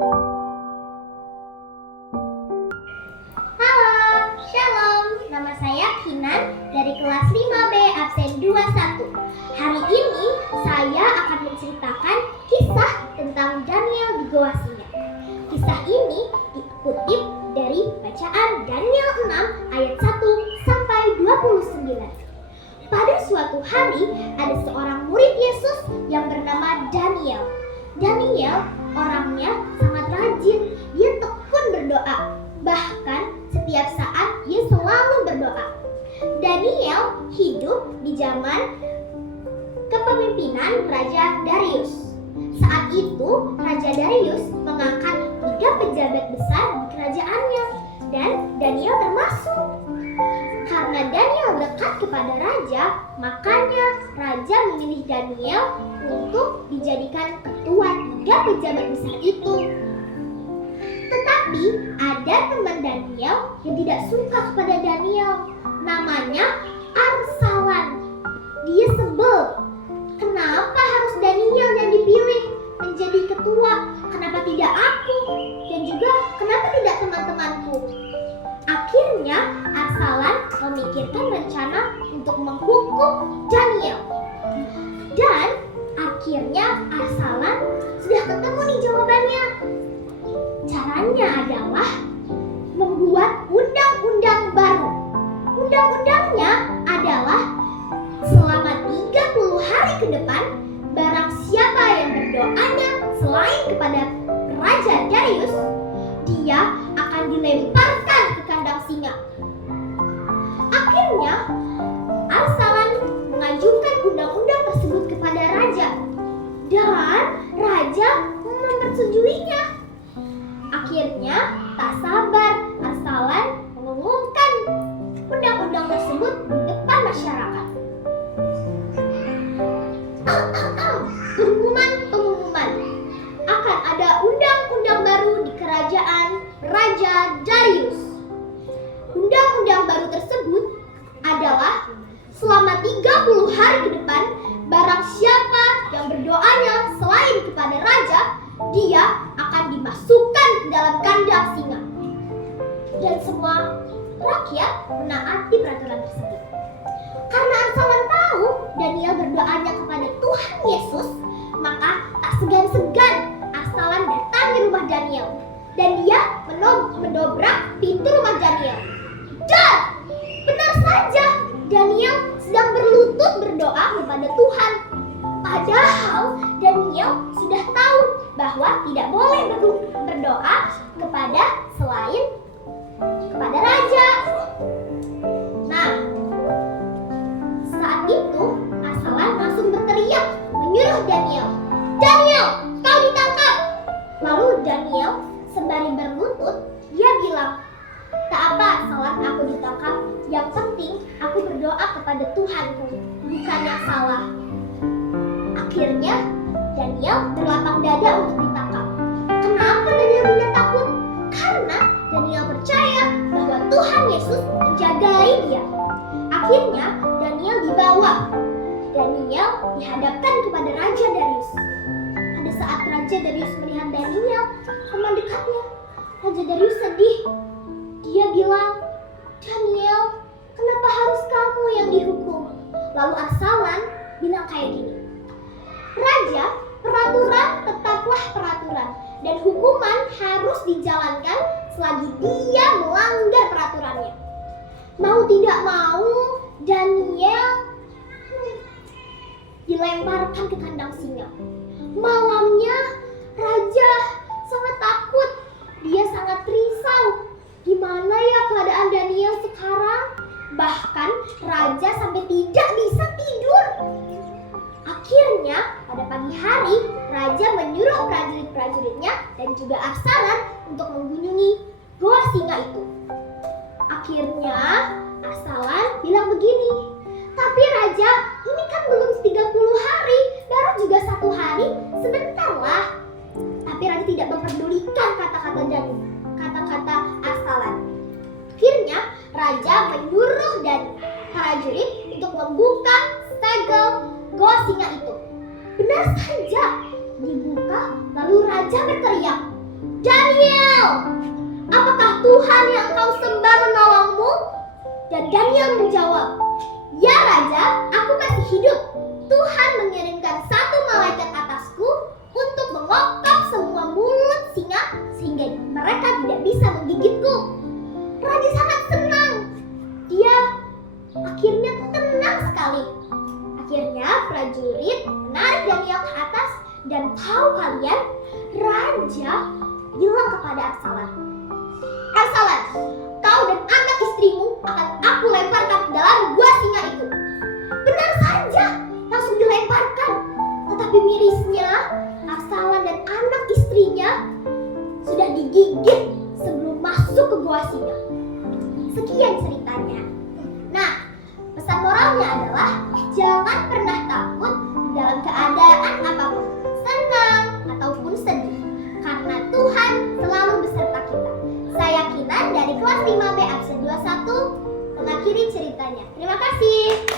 Halo, Shalom. Nama saya Kinan dari kelas 5B absen 21. Hari ini saya akan menceritakan kisah tentang Daniel di Goa Singa. Kisah ini dikutip dari bacaan Daniel 6 ayat 1 sampai 29. Pada suatu hari ada seorang murid Yesus yang bernama Daniel. Daniel orangnya sangat rajin, dia tekun berdoa. Bahkan setiap saat dia selalu berdoa. Daniel hidup di zaman kepemimpinan Raja Darius. Saat itu Raja Darius mengangkat 3 pejabat besar di kerajaannya dan Daniel termasuk. Karena Daniel dekat kepada raja, makanya raja memilih Daniel untuk dijadikan ketua 3 pejabat besar itu. Tetapi ada teman Daniel yang tidak suka kepada Daniel. Namanya Arsalan. Dia sebel. Kenapa harus Daniel yang dipilih menjadi ketua? Kenapa tidak aku? Dan juga kenapa tidak teman-temanku? Akhirnya Arsalan memikirkan rencana untuk menghukum Daniel. Dan akhirnya Arsalan sudah ketemu nih jawabannya. Caranya adalah membuat undang-undang baru. Undang-undangnya adalah selama 30 hari ke depan, barang siapa yang berdoanya selain kepada Raja Darius, dia akan dilemparkan ke kandang singa. Akhirnya Arsalan mengajukan undang-undang tersebut kepada raja dan raja mempersetujuinya. Akhirnya tak sabar Arsalan mengumumkan undang-undang tersebut di depan masyarakat. Pengumuman akan ada undang-undang baru di kerajaan Raja Darius. Undang-undang baru tersebut adalah selama 30 hari ke depan, barang siapa yang berdoanya selain kepada raja, dia akan dimasukkan ke dalam kandang singa. Dan semua rakyat menaati peraturan tersebut. Karena Arsalan tahu Daniel berdoanya kepada Tuhan Yesus, maka tak segan-segan Arsalan datangi rumah Daniel. Dan dia mendobrak pintu rumah Daniel. Dan benar saja, Daniel sedang berlutut berdoa kepada Tuhan. Padahal Daniel sudah tahu bahwa tidak boleh berdoa kepada selain kepada raja. Nah, saat itu Arsalan langsung berteriak menyuruh Daniel, "Daniel, kau ditangkap!" Lalu Daniel sembari berlutut, dia bilang, "Tak apa, Arsalan, aku ditangkap. Yang penting aku berdoa kepada Tuhanku, bukan yang salah." Akhirnya Daniel berlapang dada untuk ditangkap. Kenapa Daniel tidak takut? Karena Daniel percaya bahwa Tuhan Yesus menjagai dia. Akhirnya Daniel dibawa. Daniel dihadapkan kepada Raja Darius. Pada saat Raja Darius melihat Daniel, teman dekatnya, Raja Darius sedih. Dia bilang, "Daniel, kenapa harus kamu yang dihukum?" Lalu Arsalan bilang kayak gini, "Raja, peraturan tetaplah peraturan dan hukuman harus dijalankan selagi dia melanggar peraturannya." Mau tidak mau, Daniel dilemparkan ke kandang singa. Malamnya, Raja sangat takut. Dia sangat risau. Gimana ya keadaan Daniel sekarang? Bahkan Raja sampai tidak bisa tidur. Akhirnya pada pagi hari, Raja menyuruh prajurit-prajuritnya dan juga Arsalan untuk mengunjungi Goa Singa itu. Akhirnya Arsalan bilang begini, "Tapi Raja, ini kan belum 30 hari, baru juga 1 hari, sebentarlah." Tapi Raja tidak memperdulikan kata-kata Arsalan. Akhirnya Raja menyuruh dan prajurit untuk membuka segel Goa Singa itu. Benar saja, dibuka lalu Raja berteriak, Daniel, apakah Tuhan yang engkau sembah menolongmu? Dan Daniel menjawab, ya Raja, aku masih hidup. Tuhan mengirimkan satu malaikat atasku untuk mengokap semua mulut singa sehingga mereka tidak bisa menggigitku. Raja sangat senang. Dia akhirnya tenang sekali. Akhirnya prajurit menarik Daniel ke atas dan tahu kalian, Raja bilang kepada Absalom, Absalom, kau dan anak istrimu akan aku lemparkan ke dalam gua singa itu. Benar saja, langsung dilemparkan. Tetapi mirisnya, Absalom dan anak istrinya sudah digigit sebelum masuk ke gua singa. Sekian ceritanya. Nah, pesan moralnya adalah jangan pernah takut dalam keadaan apapun, senang ataupun sedih, karena Tuhan selalu beserta kita. Saya Kinan dari kelas 5B absen 21 mengakhiri ceritanya. Terima kasih.